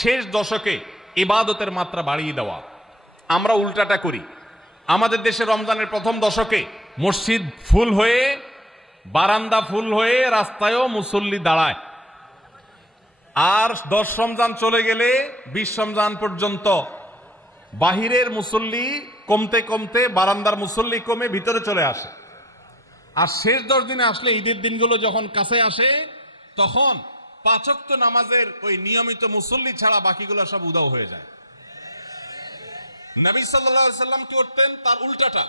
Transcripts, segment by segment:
শেষ দশকে ইবাদতের মাত্রা বাড়িয়ে দেওয়া। আমরা উল্টাটা করি। আমাদের দেশে রমজানের প্রথম দশকে মসজিদ ফুল হয়ে, বারান্দা ফুল হয়ে, রাস্তায়ও মুসল্লি দাঁড়ায়। আর 10 রমজান চলে গেলে 20 রমজান পর্যন্ত বাহিরের মুসল্লি কমতে কমতে বারান্দার মুসল্লি কমে ভিতরে চলে আসে। আর শেষ 10 দিনে আসলে, ঈদের দিনগুলো যখন কাছে আসে, তখন 5 ওয়াক্ত নামাজের ওই নিয়মিত মুসল্লি ছাড়া বাকিগুলো সব উধাও হয়ে যায়। নবী সাল্লাল্লাহু আলাইহি ওয়াসাল্লাম কি করতেন? তার উল্টাটা।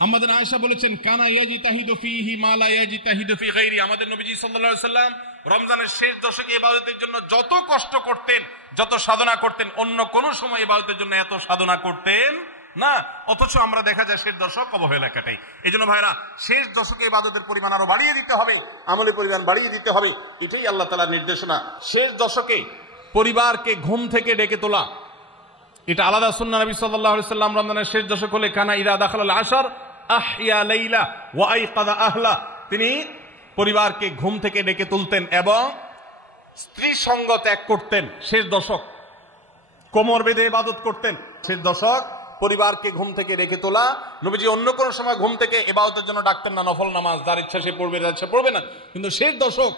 আমাদের আয়েশা বলেছেন, কানা ইয়াজিতাহিদু ফীহি মা লা ইয়াজিতাহিদু ফী গায়রি। আমাদের নবীজি সাল্লাল্লাহু আলাইহি ওয়াসাল্লাম রমজানের শেষ দশকে ইবাদতের জন্য যত কষ্ট করতেন, যত সাধনা করতেন, অন্য কোন সময় ইবাদতের জন্য এত সাধনা করতেন না। অথচ আমরা দেখা যায় শেষ দশক অবহেলা কাটাই। এই জন্য ভাইরা, শেষ দশকে ইবাদতের পরিমাণ আরো বাড়িয়ে দিতে হবে, আমলের পরিমাণ বাড়িয়ে দিতে হবে। এটাই আল্লাহ তাআলার নির্দেশনা। শেষ দশকে পরিবারকে ঘুম থেকে ডেকে তোলা, এটা আলাদা সুন্নাহ। নবী সাল্লাল্লাহু আলাইহি ওয়াসাল্লাম রমজানের শেষ দশক হলে কানা ইযা দাখালাল আশর আহইয়া লাইলা ওয়া আইকাযা আহলা, তিনি পরিবারকে ঘুম থেকে ডেকে তুলতেন এবং স্ত্রী সঙ্গ ত্যাগ করতেন। শেষ দশক কোমর বেঁধে ইবাদত করতেন। শেষ দশক পরিবারকে ঘুম থেকে ডেকে তোলা। নবীজি অন্য কোন সময় ঘুম থেকে ইবাদতের জন্য ডাকতেন না, নফল নামাজ যার ইচ্ছা সে পড়বে, যার ইচ্ছা পড়বে না। কিন্তু শেষ দশক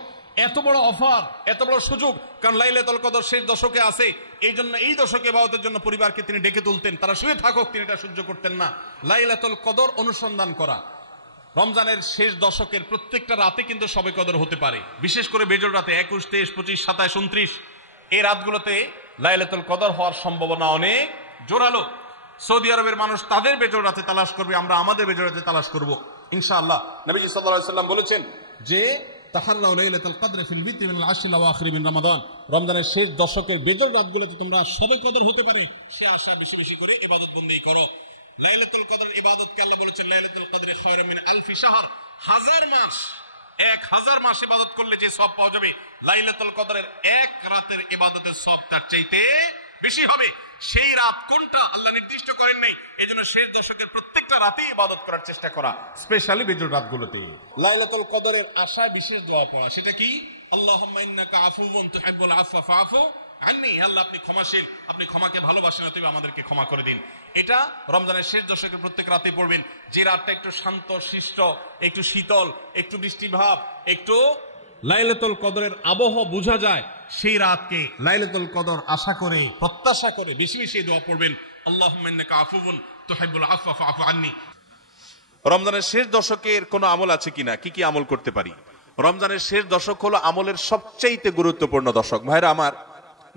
এত বড় অফার, এত বড় সুযোগ, কারণ লাইলাতুল কদর শেষ দশকে আছে। এই জন্য এই দশকে ইবাদতের জন্য পরিবারকে তিনি ডেকে তুলতেন। তারা শুয়ে থাকুক, তিনি এটা সহ্য করতেন না। লাইলাতুল কদর অনুসন্ধান করা। রমজানের শেষ দশকের প্রত্যেকটা রাতে কিন্তু শবে কদর হতে পারে, বিশেষ করে বেজোড় রাতে 21, 23, 25, 27, 29 এই রাতগুলোতে লাইলাতুল কদর হওয়ার সম্ভাবনা অনেক জোরালো। সৌদি আরবের মানুষ তাদের বেজোড় রাতে তালাশ করবে, আমরা আমাদের বেজোড় রাতে তালাশ করব ইনশাআল্লাহ। নবীজি সাল্লাল্লাহু আলাইহি ওয়াসাল্লাম বলেছেন যে তাহাররাউ লাইলাতুল কদর ফিল বিতি মিনাল আশরিল আওয়াখির মিন রমাদান। রমজানের শেষ দশকের বেজোড় রাতগুলোতে তোমরা শবে কদর হতে পারে, সে আশা বেশি বেশি করে ইবাদত বন্দেগী করো। লাইলাতুল কদর ইবাদতকে আল্লাহ বলেছেন লাইলাতুল কদরি খায়রুম মিন আলফি শাহর, 1000 মাস, 1000 মাস ইবাদত করলে যে সওয়াব পাওয়া যাবে, লাইলাতুল কদরের এক রাতের ইবাদতের সওয়াব তার চাইতে বেশি হবে। সেই রাত কোনটা আল্লাহ নির্দিষ্ট করেন নাই। এজন্য শেষ দশকের প্রত্যেকটা রাতেই ইবাদত করার চেষ্টা করা, স্পেশালি বেজোড় রাতগুলোতে লাইলাতুল কদরের আশায় বিশেষ দোয়া পড়া। সেটা কি? আল্লাহুম্মা ইন্নাকা আফুউন তুহিব্বুল আফওয়া ফাআফু আন্নী। আল্লাহ আপনি ক্ষমাশীল, আপনি ক্ষমাকে ভালোবাসেন, অতএব আমাদেরকে ক্ষমা করে দিন। এটা রমজানের শেষ দশকের প্রত্যেক রাতে পড়বেন। যে রাতটা একটু শান্ত শিষ্ট, একটু শীতল, একটু বৃষ্টিভাব, একটু লাইলাতুল কদরের আবহ বোঝা যায়, সেই রাতকে লাইলাতুল কদর আশা করে, প্রত্যাশা করে বেশি বেশি দোয়া পড়বেন। আল্লাহুম্মা ইন্নাকা আফুউন তুহিব্বুল আফওয়া ফাআফু আন্নী। রমজানের শেষ দশকের কোন আমল আছে কিনা, কি কি আমল করতে পারি? রমজানের শেষ দশক হলো আমলের সবচেয়ে গুরুত্বপূর্ণ দশক। ভাইরা আমার,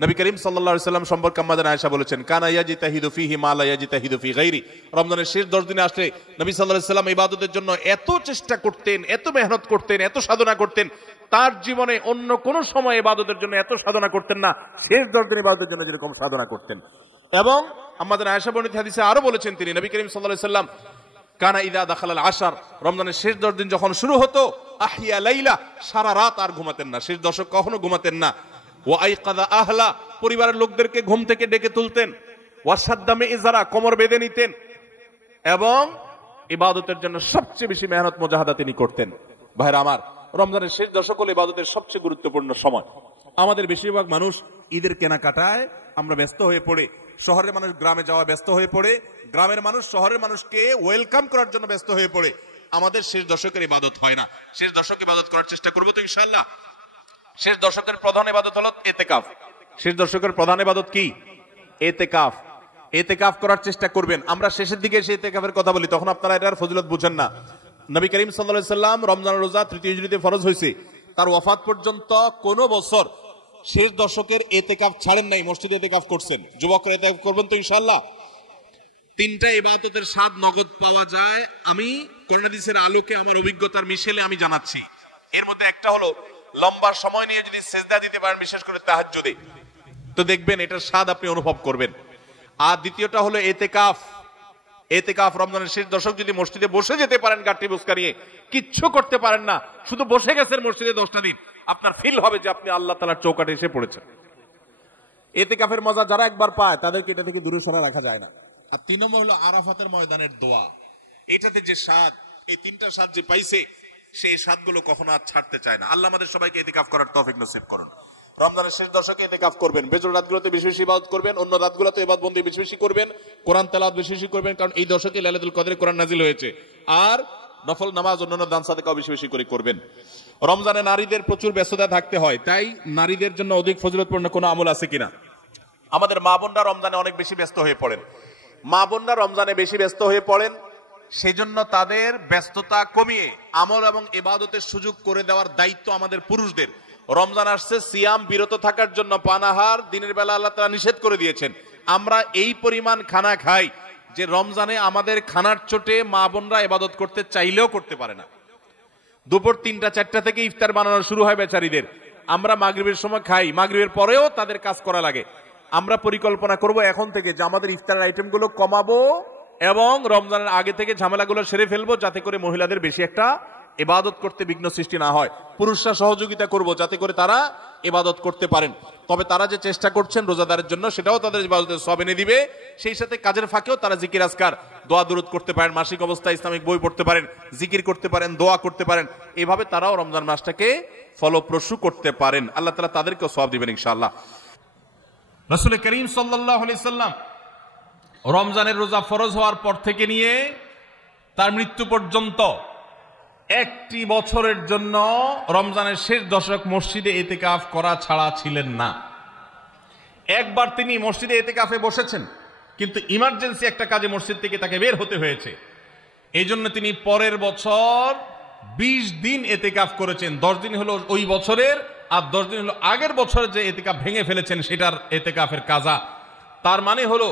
নবী করিম সাল্লাল্লাহু আলাইহি ওয়াসাল্লাম সম্পর্কে আমাদের আয়েশা বলেছেন, কানা ইয়াজিতাহিদু ফীহি মা লা ইয়াজিতাহিদু ফী গায়রি। রমজানের শেষ 10 দিনে আসলে নবী সাল্লাল্লাহু আলাইহি ওয়াসাল্লাম ইবাদতের জন্য এত চেষ্টা করতেন, এত মেহনত করতেন, এত সাধনা করতেন, তার জীবনে অন্য কোন সময় ইবাদতের জন্য এত সাধনা করতেন না, শেষ 10 দিন ইবাদতের জন্য যেরকম সাধনা করতেন। এবং আমাদের আয়েশা বর্ণিত হাদিসে আরো বলেছেন তিনি, নবী করিম সাল্লাল্লাহু আলাইহি ওয়াসাল্লাম কানা ইযা দাখালাল আশর, রমজানের শেষ 10 দিন যখন শুরু হতো, আহইয়া লাইলা, সারা রাত আর ঘুমাতেন না, শেষ দশক কখনো ঘুমাতেন না। ওয়া আইকাযা আহলা, পরিবারের লোকদেরকে ঘুম থেকে ডেকে তুলতেন। ওয়া সাদ্দা মিযরা, কোমর বেঁধে নিতেন। এবং ইবাদতের জন্য সবচেয়ে বেশি মেহনত মুজাহাদা তিনি করতেন। ভাইরা আমার, রমজানের শেষ দশক হলো ইবাদতের সবচেয়ে গুরুত্বপূর্ণ সময়। আমাদের বেশিরভাগ মানুষ ঈদের কেনাকাটায় আমরা ব্যস্ত হয়ে পড়ে, শহরের মানুষ গ্রামে যাওয়া ব্যস্ত হয়ে পড়ে, গ্রামের মানুষ শহরের মানুষকে ওয়েলকাম করার জন্য ব্যস্ত হয়ে পড়ে। আমাদের শেষ দশকের ইবাদত হয় না। শেষ দশক ইবাদত করার চেষ্টা করবো তো ইনশাআল্লাহ। শেষ দশকের প্রধান ইবাদত হলো ইতিকাফ। শেষ দশকের প্রধান ইবাদত কি? ইতিকাফ। ইতিকাফ করার চেষ্টা করবেন। আমরা শেষের দিকে সেই ইতিকাফের কথা বলি, তখন আপনারা এটার ফজিলত বুঝেন না। নবী করিম সাল্লাল্লাহু আলাইহি ওয়াসাল্লাম রমজানের রোজা 3 হিজরিতে ফরজ হয়েছে, তার ওয়াফাত পর্যন্ত কোন বছর শেষ দশকের ইতিকাফ ছাড়েন নাই, মসজিদে ইতিকাফ করছেন। যুবকরা ইতিকাফ করবেন তো ইনশাআল্লাহ। 3টা ইবাদতের স্বাদ নগদ পাওয়া যায়, আমি কোরআন হাদিসের আলোকে আমার অভিজ্ঞতার মিশেলে আমি জানাচ্ছি। এর মধ্যে একটা হলো লম্বা সময় নিয়ে যদি সিজদা দিতে পারেন, বিশেষ করে তাহাজ্জুদে, তো দেখবেন এটার স্বাদ আপনি অনুভব করবেন। আর দ্বিতীয়টা হলো ইতিকাফ। ইতিকাফ রমজানের শেষ দশক যদি মসজিদে বসে যেতে পারেন, গাঁটটি বুসকারিয়ে, কিচ্ছু করতে পারেন না, শুধু বসে গেছেন মসজিদে 10টা দিন, আপনার ফিল হবে যে আপনি আল্লাহ তাআলার চৌকাঠে এসে পড়েছেন। ইতিকাফের মজা যারা একবার পায় তাদেরকে এটা থেকে দূরে সরা রাখা যায় না। আর 3 নম্বর হলো আরাফাতের ময়দানের দোয়া। এটাতে যে স্বাদ, এই 3টা স্বাদ যে পাইছে, সেই স্বাদগুলো কখনো আর ছাড়তে চায় না। আল্লাহ আমাদের সবাইকে ইতিকাফ করার তৌফিক নসিব করুন। রমজানের শেষ দশকে ইতিকাফ করবেন, বেজর রাতগুলোতে বেশি বেশি ইবাদত করবেন, অন্য রাতগুলোতে ইবাদত বন্দি বেশি বেশি করবেন, কোরআন তেলাওয়াত বেশি বেশি করবেন, কারণ এই দশকে লাইলাতুল কদরে কোরআন নাজিল হয়েছে। আর নফল নামাজ, অন্যান্য দান সাদেকাও বেশি বেশি করে করবেন। রমজানে নারীদের প্রচুর ব্যস্ততা থাকতে হয়, তাই নারীদের জন্য অধিক ফজিলতপূর্ণ কোনো আমল আছে কিনা? আমাদের মা বোনরা রমজানে অনেক বেশি ব্যস্ত হয়ে পড়েন। মা বোনরা রমজানে বেশি ব্যস্ত হয়ে পড়েন, সেজন্য তাদের ব্যস্ততা কমিয়ে আমল এবং ইবাদতের সুযোগ করে দেওয়ার দায়িত্ব আমাদের পুরুষদের। রমজান আসছে, সিয়াম বিরত থাকার জন্য পানাহার দিনের বেলা আল্লাহ তাআলা নিষেধ করে দিয়েছেন। আমরা এই পরিমাণ খানা খাই যে রমজানে আমাদের খানার চোটে মা বোনরা ইবাদত করতে চাইলেও করতে পারে না। দুপুর ৩টা-৪টা থেকে ইফতার বানানো শুরু হয় বেচারীদের। আমরা মাগরিবের সময় খাই, মাগরিবের পরেও তাদের কাজ করা লাগে। আমরা পরিকল্পনা করব এখন থেকে যে আমাদের ইফতারের আইটেমগুলো কমাবো এবং রমজানের আগে থেকে ঝামেলাগুলো সেরে ফেলবো, যাতে করে মহিলাদের বেশি একটা ইবাদত করতে বিঘ্ন সৃষ্টি না হয়। পুরুষরা সহযোগিতা করব যাতে করে তারা ইবাদত করতে পারেন। তবে তারা যে চেষ্টা করছেন রোজাদারের জন্য, সেটাও তাদের ইবাদতের সওয়াব এনে দিবে। সেই সাথে কাজের ফাঁকেও তারা জিকির আজকার, দোয়া দুরূদ করতে পারেন, মাসিক অবস্থায় ইসলামিক বই পড়তে পারেন, জিকির করতে পারেন, দোয়া করতে পারেন। এভাবে তারাও রমজান মাসটাকে ফলপ্রসূ করতে পারেন। আল্লাহ তাআলা তাদেরকেও সওয়াব দিবেন ইনশাআল্লাহ। রাসূল করিম সাল্লাল্লাহু আলাইহি সাল্লাম রমজানের রোজা ফরজ হওয়ার পর থেকে নিয়ে তার মৃত্যু পর্যন্ত একটি বছরের জন্য রমজানের শেষ দশক মসজিদে ইতিকাফ করা ছাড়া ছিলেন না। একবার তিনি মসজিদে ইতিকাফে বসেছেন, কিন্তু ইমার্জেন্সি একটা কাজে মসজিদ থেকে তাকে বের হতে হয়েছে। এই জন্য তিনি পরের বছর 20 দিন ইতিকাফ করেছেন। 10 দিন হলো ওই বছরের, আর 10 দিন হলো আগের বছরে যে ইতিকাফ ভেঙে ফেলেছেন সেটার ইতিকাফের কাজা। তার মানে হলো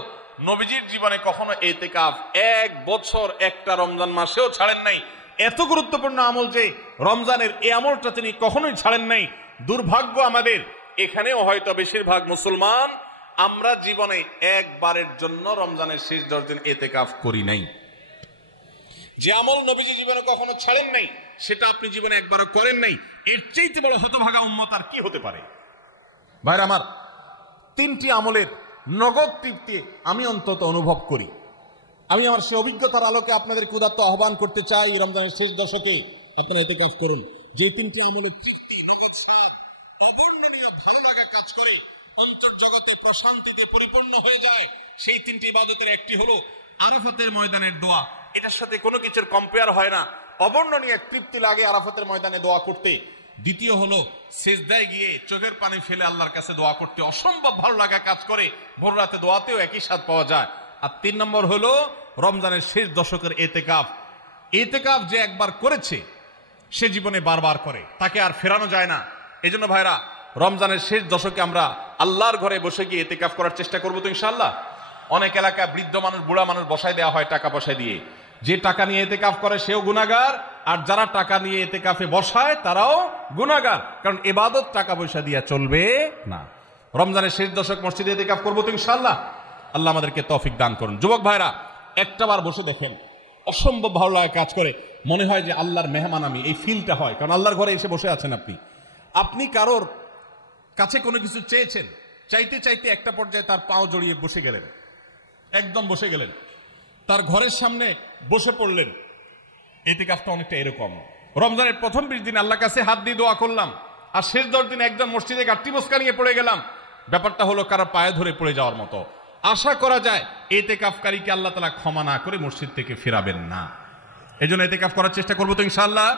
নবীজির জীবনে কখনো ইতিকাফ এক বছর একটা রমজান মাসেও ছাড়েন নাই। এত গুরুত্বপূর্ণ আমল যে রমজানের এই আমলটা তিনি কখনোই ছাড়েন নাই। দুর্ভাগ্য আমাদের, এখানেও হয়তো বেশিরভাগ মুসলমান আমরা জীবনে একবারের জন্য রমজানের শেষ 10 দিন ইতিকাফ করি নাই। যে আমল নবীজি জীবনে কখনো ছাড়েন নাই সেটা আপনি জীবনে একবারও করেন নাই। এর চাইতে বড় হতভাগা উম্মত আর কি হতে পারে? ভাইরা আমার, 3টি আমলের নগদ তৃপ্তি আমি অন্তত অনুভব করি। আমি আমার সেই অভিজ্ঞতার আলোকে আপনাদের উদাত্ত আহ্বান করতে চাই, রমজানের শেষ দশকে আপনারা ইতিকাফ করুন। যে 3টি আমলের অবর্ণনীয় ভালো লাগা কাজ করে, অন্তর্জগতে প্রশান্তিতে পরিপূর্ণ হয়ে যায়, সেই 3টি ইবাদতের একটি হলো আরাফাতের ময়দানের দোয়া। এটার সাথে কোনো কিছুর কম্পেয়ার হয় না। অবর্ণনীয় তৃপ্তি লাগে আরাফাতের ময়দানে দোয়া করতে। দ্বিতীয় হলো সিজদায় গিয়ে চোখের পানি ফেলে আল্লাহর কাছে দোয়া করতে অসম্ভব ভালো লাগা কাজ করে। ভোর রাতে দোয়াতেও একই স্বাদ পাওয়া যায়। আর 3 নম্বর হলো রমজানের শেষ দশকের ইতিকাফ। ইতিকাফ যে একবার করেছে সে জীবনে বারবার করে, তাকে আর ফেরানো যায় না। এই জন্য ভাইরা, রমজানের শেষ দশকে আমরা আল্লাহর ঘরে বসে গিয়ে ইতিকাফ করার চেষ্টা করবো তো ইনশাআল্লাহ। অনেক এলাকায় বৃদ্ধ মানুষ, বুড়া মানুষ বসায় দেওয়া হয় টাকা পয়সা দিয়ে। যে টাকা নিয়ে ইতিকাফ করে সেও গুনাহগার, আর যারা টাকা নিয়ে ইতিকাফে বসায় তারাও গুনাহগার, কারণ ইবাদত টাকা পয়সা দিয়ে চলবে না। রমজানের শেষ দশক মসজিদে ইতিকাফ করবো তো ইনশাআল্লাহ। আল্লাহ আমাদেরকে তৌফিক দান করুন। যুবক ভাইরা, একটাবার বসে দেখেন, অসম্ভব ভালো লাগা কাজ করে। মনে হয় যে আল্লাহর মেহমান আমি, এই ফিলটা হয়। কারণ আল্লাহর ঘরে এসে বসে আছেন আপনি কারোর কাছে কোনো কিছু চেয়েছেন, চাইতে চাইতে একটা পর্যায়ে তার পাও জড়িয়ে বসে গেলেন, একদম বসে গেলেন, তার ঘরের সামনে বসে পড়লেন। ইতিকাফটা অনেকটা এরকম। রমজানের প্রথম 20 দিন আল্লাহর কাছে হাত দিয়ে দোয়া করলাম, আর শেষ 10 দিন একদম মসজিদে গাট্টি বসকা নিয়ে পড়ে গেলাম। ব্যাপারটা হলো কারো পায়ে ধরে পড়ে যাওয়ার মতো। আশা করা যায় ইতিকাফকারীকে আল্লাহ তাআলা ক্ষমা না করে মসজিদ থেকে ফেরাবেন না। এই জন্য ইতিকাফ করার চেষ্টা করবো তো ইনশাআল্লাহ।